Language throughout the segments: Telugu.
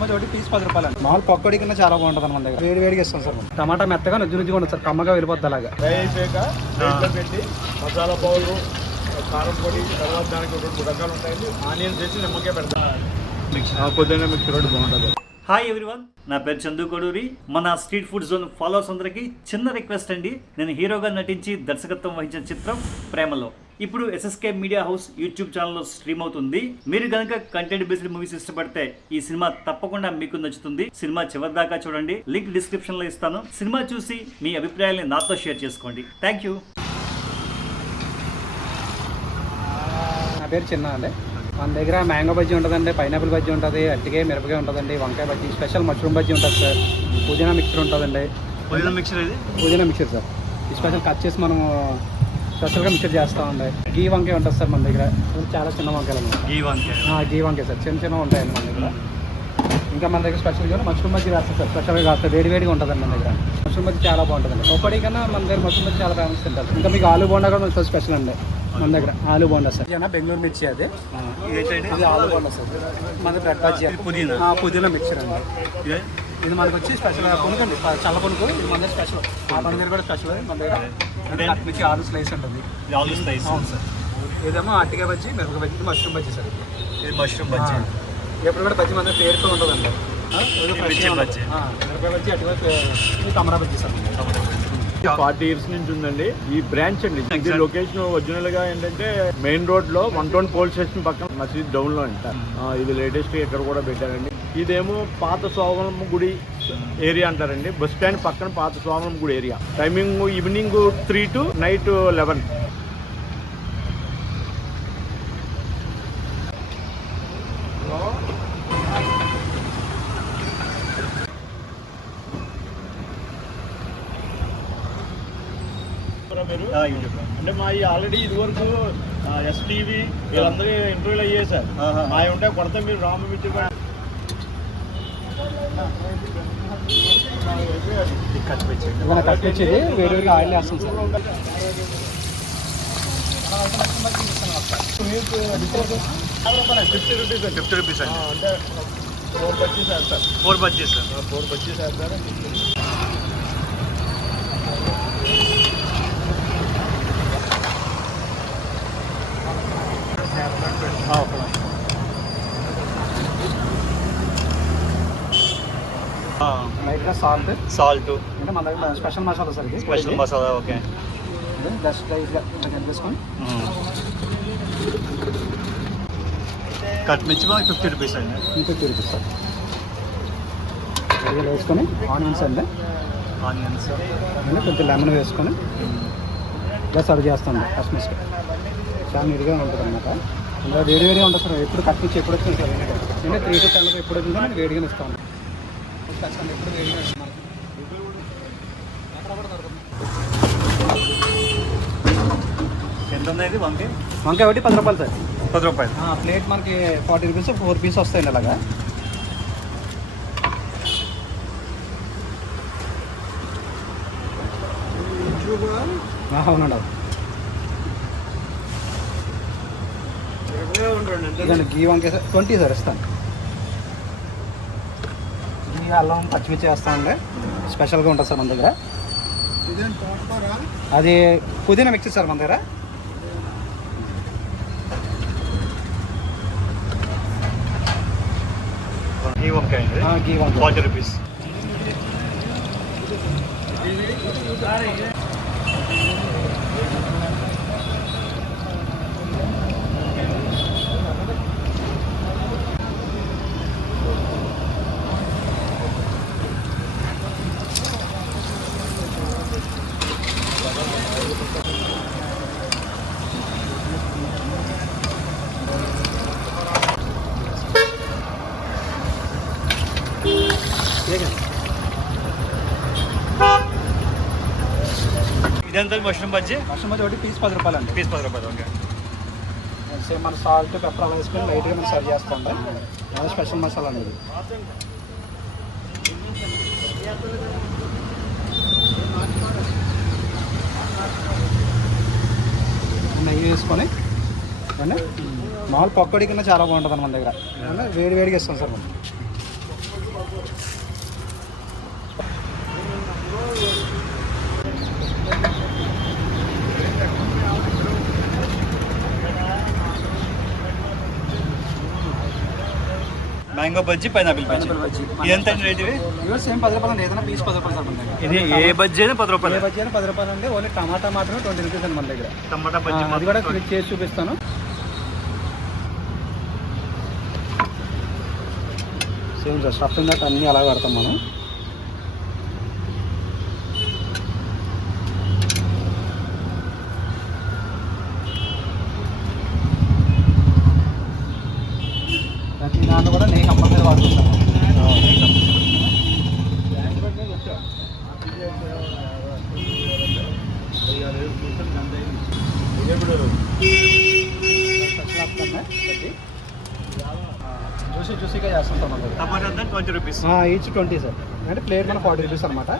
మధ్య ఒకటి పీస్ 10 రూపాయలు అండి. మామూలు పకోడీ కన్నా చాలా బాగుంటుంది మన దగ్గర. వేడి వేడిగా ఇస్తాం సార్. టమాటా మెత్తగా నుజ్జుగా ఉంటుంది సార్, కమ్మగా వెళ్ళిపోద్ది అలాగా. పెట్టి మసాలా పౌడర్, కారం పొడి, తర్వాత దానికి 2 రకాలు ఉంటాయండి. ఆనియన్స్ వేసి నిమ్మకాయ పెడతాం. పొద్దున్న మిక్చర్ ఒకటి బాగుంటుంది. హాయ్ ఎవ్రీవన్, నా పేరు చందు కొడూరి. మన స్ట్రీట్ ఫుడ్ జోన్ ఫాలోవర్స్ అందరికీ చిన్న రిక్వెస్ట్ అండి. నేను హీరోగా నటించి దర్శకత్వం వహించిన చిత్రం ప్రేమలో ఇప్పుడు SSK మీడియా హౌస్ యూట్యూబ్ ఛానల్లో స్ట్రీమ్ అవుతుంది. మీరు కనుక కంటెంట్ బేస్డ్ మూవీస్ ఇష్టపడితే ఈ సినిమా తప్పకుండా మీకు నచ్చుతుంది. సినిమా చివరి దాకా చూడండి, లింక్ డిస్క్రిప్షన్ లో ఇస్తాను. సినిమా చూసి మీ అభిప్రాయాల్ని నాతో షేర్ చేసుకోండి. Thank you. నా పేరు చిన్న అండి. మన దగ్గర మ్యాంగో బజ్జీ ఉంటుందండి, పైనాపిల్ బజ్జీ ఉంటుంది, అట్టికాయ మిరపకాయ ఉంటుందండి, వంకాయ బజ్జీ, స్పెషల్ మష్రూమ్ బజ్జీ ఉంటుంది సార్, పుదీనా మిక్చర్ ఉంటుందండి. పుదీనా మిక్చర్ ఇది పుదీనా మిక్చర్ సార్. ఈ స్పెషల్ కట్ చేసి మనము స్పెషల్గా మిక్చర్ చేస్తామండి. గీ వంకాయ ఉంటుంది సార్ మన దగ్గర. చాలా చిన్న వంకాయలు ఉన్నాయి. గీ వంకాయ సార్, చిన్న చిన్న ఉంటాయండి మన దగ్గర. ఇంకా మన దగ్గర స్పెషల్గా మష్రూమ్ బజ్జీ వేస్తాం సార్. స్పెషల్గా కాస్తారు, వేడివేడిగా ఉంటుందండి మన దగ్గర. మష్రూమ్ బజ్జీ చాలా బాగుంటుందండి. పకోడీ కన్నా మన దగ్గర మష్రూమ్ బజ్జీ చాలా ఫేమస్ తింటారు. ఇంకా మీకు ఆలు బోండా కూడా మన స్పెషల్ అండి మన దగ్గర. ఆలు బోండా సార్, బెంగళూరు మిర్చి. అది ఆలు బోండా సార్. మన బ్రెడ్ బజ్జీ, పుదీనా మిక్చర్ అండి. ఇది మనకు వచ్చి స్పెషల్ కొనుక్కండి, చల్ల కొనుక్కు. ఇది మన దగ్గర స్పెషల్. మన దగ్గర కూడా స్పెషల్. మన దగ్గర మిర్చి ఆలు స్లైస్ ఉంటుంది. అవును సార్. ఇదేమో అట్టికాయ బజ్జీ, మిరపకాయ బజ్జీ, మష్రూమ్ బజ్జీ సార్. ఇది మష్రూమ్ బజ్జీ. ఎప్పుడు కూడా బజ్జీ మన దగ్గర పేరుతో ఉంటుందండి. మిరపకాయ బజ్జీ, అటువైపు టమాటా బజ్జీ సార్. 40 years నుంచి ఉందండి ఈ బ్రాంచ్ అండి. ఇది లొకేషన్ ఒరిజినల్ గా ఏంటంటే మెయిన్ రోడ్ లో 120 పోలీస్ స్టేషన్ పక్కన మసీద్ డౌన్ లో అంట. ఇది లేటెస్ట్ ఇక్కడ కూడా పెట్టారండి. ఇదేమో పాత సోమలమ్మ గుడి ఏరియా అంటారండి. బస్ స్టాండ్ పక్కన పాత సోమలమ్మ గుడి area. Timing evening 3 to night 11. అంటే మా ఆల్రెడీ ఇది వరకు STV వీళ్ళందరూ ఇంటర్వ్యూలు అయ్యాయి సార్. మా ఉంటే కొడతా మీరు రాము మిర్చి కట్టించేది వేడిగా ఆయిల్ వేస్తాం సార్. 50 రూపీస్ అండి. అంటే 4 బజ్జీస్ వేస్తారు. 4 బజ్జీస్ సార్. 4 బజ్జీస్ వేస్తారు. లైట్గా సాల్ట్ అంటే మన దగ్గర స్పెషల్ మసాలా సార్. ఇది స్పెషల్ మసాలా. ఓకే. జస్ట్ లైట్గా కలిపేసుకొని కట్ మిర్చి 50 రూపీస్ అండి. 50 రూపీస్ సార్. వేసుకొని ఆనియన్స్ అండి, కొంచెం లెమన్ వేసుకొని ఇలా సర్వ్ చేస్తాను కస్టమర్స్కి. చాలా నీట్గా ఉంటుంది అన్నమాట. ఇంకా వేడిగా ఉంటుంది సార్. ఎప్పుడు కట్టించి ఎప్పుడు వచ్చింది సార్ అంటే 3 to 10 ఎప్పుడు వచ్చిందో నేను వేడిగా ఇస్తాను. ఎప్పుడు వేడిగా ఇస్తాను. ఎంత ఉంది వంకాయ? వంకాయ ఒకటి 10 రూపాయలు సార్. 10 రూపాయలు. ప్లేట్ మనకి 40 రూపీస్ 4 పీస్ వస్తాయండి అలాగా. అవునండి. ఇదండి గీ వంకాయ సార్ 20 సార్ ఇస్తాను. గీ అల్లం పచ్చిమిర్చి వేస్తామండి. స్పెషల్గా ఉంటుంది సార్ మన దగ్గర. అది పుదీనా మిక్చర్ సార్ మన దగ్గర. గీ వంకాయ 40 రూపీస్. ఇదంతా మష్రూమ్ బజ్జీ. మష్రూమ్ బజ్జీ ఒకటి పీస్ 10 రూపాయలు అండి. పీస్ 10 రూపాయలు. ఓకే. సేమ్ మన సాల్ట్ పెప్పర్ అలా వేసుకొని లైట్గా మనం సర్వ్ చేస్తాం. అదే స్పెషల్ మసాలా అనేది. నెయ్యి వేసుకొని మామూలు పకోడీ కన్నా చాలా బాగుంటుంది మన దగ్గర. వేడి వేడిగా ఇస్తాం సార్ మనం. మ్యాంగో బజ్జీ పైనాపిల్ బజ్జీ బజ్జీ ఇది ఎంత అండి రేట్? ఇవి సేమ్ 10 రూపాయలు అండి. ఏదైనా పీస్ 10 రూపాయలు సార్ మన దగ్గర. ఇది ఏ బజ్జీ అయినా 10 రూపాయలు. ఏ బజ్జీ అయినా 10 రూపాయలు అండి. ఓన్లీ టమాటా మాత్రమే 20 రూపీస్ అండి మన దగ్గర. టమాటా బజ్జీ అది కూడా మీకు చేసి చూపిస్తాను. సేమ్ సార్ స్టఫ్ ఉన్నట్టు అన్నీ అలా పెడతాం మనం. ప్రతి దాంట్లో కూడా నేను కంపల్సరీ వాడుకుంటాను. జ్యూసీగా చేస్తుంటాం మన దగ్గర. టమాటా అంతా 20 రూపీస్. Each 20 sir. అంటే ప్లేట్ మన 40 రూపీస్ అనమాట.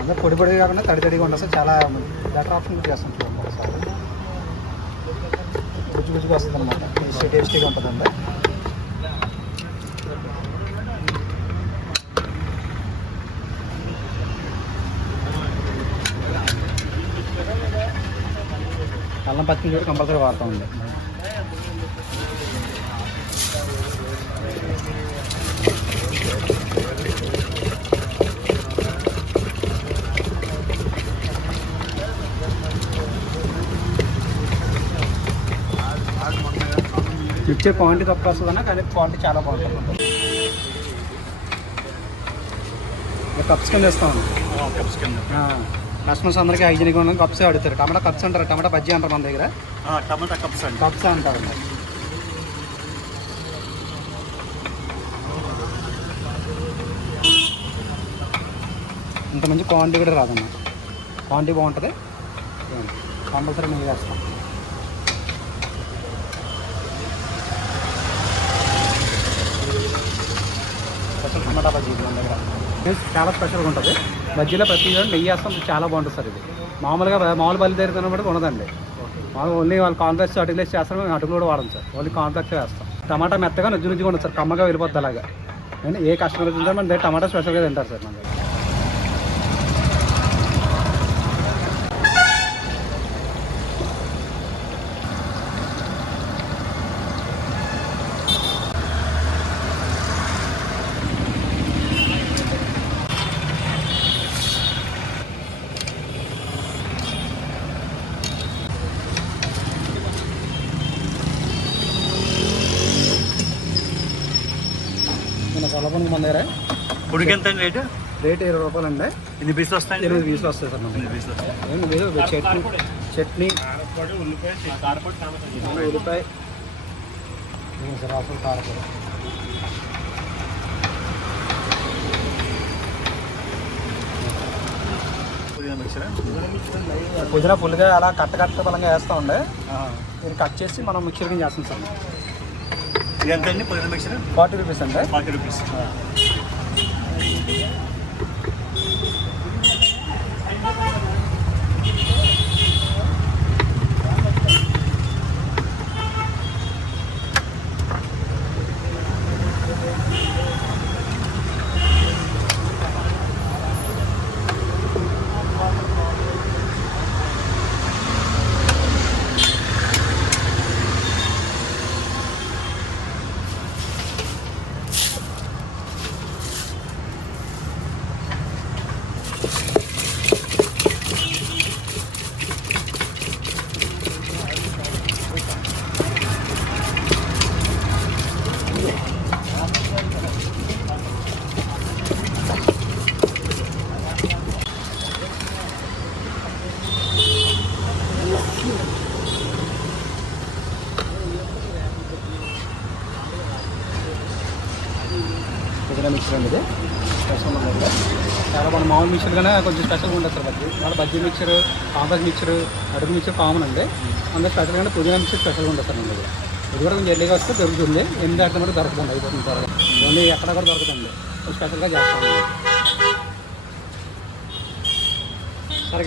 అంటే పొడి పొడిగా కాకుండా తడిగా ఉంటుంది సార్. చాలా బెటర్ ఆప్షన్ కూడా చేస్తుంటాం ఒకసారి. గుజ్జుగా వస్తుంది అనమాట. టేస్టీగా ఉంటుందండి. అల్లం పచ్చిమిర్చి కూడా కంపల్సరీ వాడతామండి. ఇచ్చే క్వాంటిటీ తక్కువ వస్తుందన్నా కానీ క్వాంటిటీ చాలా బాగుంటుంది. కప్స్ కింద ఇస్తామండి. కప్స్ కింద కస్టమర్స్ అందరికీ హైజీనిక్గా ఉండడం కప్సే అడుగుతారు. టమాటా కప్స్ అంటారు, టమాటా బజ్జీ అంటారు మన దగ్గర. టమాటా కప్స్ అండి. కప్స్ అంటారు. ఇంత మంచి క్వాంటిటీ కూడా రాదన్నమాట. క్వాంటిటీ బాగుంటుంది. కంపల్సరీ మేము చేస్తాం. స్పెషల్ టమాటా బజ్జీ మన దగ్గర చాలా స్పెషల్గా ఉంటుంది. బజ్జీలో ప్రతి నెయ్యి వేస్తాం. చాలా బాగుంటుంది సార్. ఇది మామూలు బయలుదేరుతున్న బట్టి ఉండదండి. మామూలు ఓన్లీ వాళ్ళు కాన్ఫ్లెక్స్ అటుకులేసి చేస్తాం. మేము అటుకులు కూడా వాడడం సార్. ఓన్లీ కాన్ఫ్లెక్స్ వేస్తాం. టమాటా మెత్తగా నుజ్జుగా ఉంటుంది సార్. కమ్మగా వెళ్ళిపోద్ది అలాగా. అంటే ఏ కస్టమర్ తింటారు మన దగ్గర టమాటా స్పెషల్గా తింటారు సార్ మన దగ్గర. సలపండి మన దగ్గర. ఉడికి ఎంత అండి రేటు? రేట్ 20 రూపాయలు అండి. ఎన్ని పీసులు వస్తాయి? 8 పీసులు వస్తాయి సార్. మన పీసులు వస్తాయి. చట్నీ ఉల్లిపాయ సార్. అసలు కారపొడి పుదీనా ఫుల్గా అలా కట్ట బలంగా వేస్తూ ఉండే మీరు కట్ చేసి మనం మిక్చర్ కింద చేస్తాం సార్. ఇది ఎంత అండి పుదీనా మిక్చర్? 40 రూపీస్ అండి. 40 రూపీస్. పుదీనా మిక్చర్ అండి. ఇది స్పెషల్ ఉంటుంది. చాలా మన మామూలు మిక్చర్ కన్నా కొంచెం స్పెషల్గా ఉంటుంది sir. Bajji mixture, campus mixture, అడుగు మిక్చర్ కామన్ అండి. అందులో స్పెషల్గా పుదీనా మిక్చర్ స్పెషల్గా ఉంటుంది సార్ మన దగ్గర. ఇది కూడా కొంచెం ఎర్లీగా వస్తే దొరుకుతుంది. 8 గంటల వరకు దొరుకుతుంది. అయిపోతుంది త్వరగా. ఓన్లీ ఎక్కడ కూడా దొరుకుతుంది. స్పెషల్గా చేస్తాం సరే.